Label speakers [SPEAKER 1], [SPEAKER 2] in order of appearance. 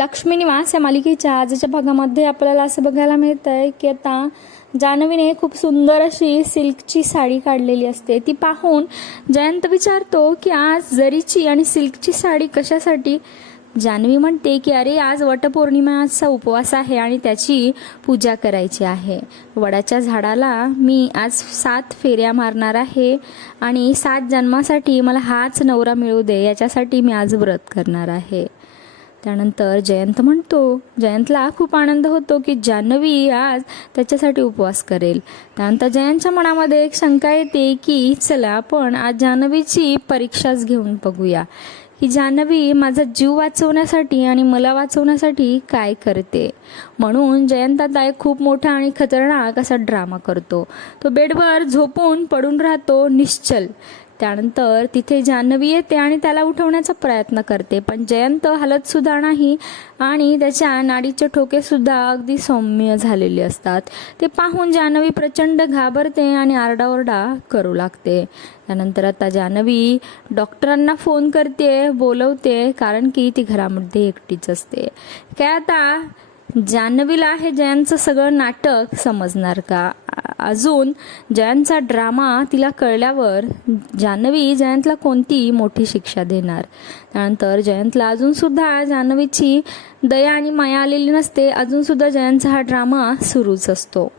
[SPEAKER 1] लक्ष्मी निवास या मालिकेच्या आजच्या भागामध्ये आपल्याला असं बघायला मिळतं आहे की आता जान्हवीने खूप सुंदर अशी सिल्कची साडी काढलेली असते. ती पाहून जयंत विचारतो की आज जरीची आणि सिल्कची साडी कशासाठी? जान्हवी म्हणते की अरे आज वटपौर्णिमाचा उपवास आहे आणि त्याची पूजा करायची आहे. वडाच्या झाडाला मी आज सात फेऱ्या मारणार आहे आणि सात जन्मासाठी मला हाच नवरा मिळू दे याच्यासाठी मी आज व्रत करणार आहे. त्यानंतर जयंत म्हणतो जयंतला खूप आनंद होतो की जान्हवी आज त्याच्यासाठी उपवास करेल. त्यानंतर जयंतच्या मनामध्ये एक शंका येते की चला आपण आज जान्हवीची परीक्षाच घेऊन बघूया. की जान्हवी माझा जीव वाचवण्यासाठी आणि मला वाचवण्यासाठी काय करते? म्हणून जयंत आता एक खूप मोठा आणि खतरनाक असा ड्रामा करतो. तो बेडवर झोपून पडून राहतो निश्चल. त्यानंतर तिथे जान्हवी येते आणि त्याला उठवण्याचा प्रयत्न करते. पण जयंत हलत सुद्धा नाही आणि त्याच्या नाडीचे ठोके सुद्धा अगदी सौम्य झालेले असतात. ते पाहून जान्हवी प्रचंड घाबरते आणि आरडाओरडा करू लागते. त्यानंतर आता जान्हवी डॉक्टरांना फोन करते बोलवते कारण की ती घरामध्ये एकटीच असते. काय आता जान्हवीला हे जयंतचं सगळं नाटक समजणार का? अजून जयंतचा ड्रामा तिला कळल्यावर जान्हवी जयंतला कोणती मोठी शिक्षा देणार? त्यानंतर जयंतला अजूनसुद्धा जान्हवीची दया आणि माया आलेली नसते अजूनसुद्धा जयंतचा हा ड्रामा सुरूच असतो.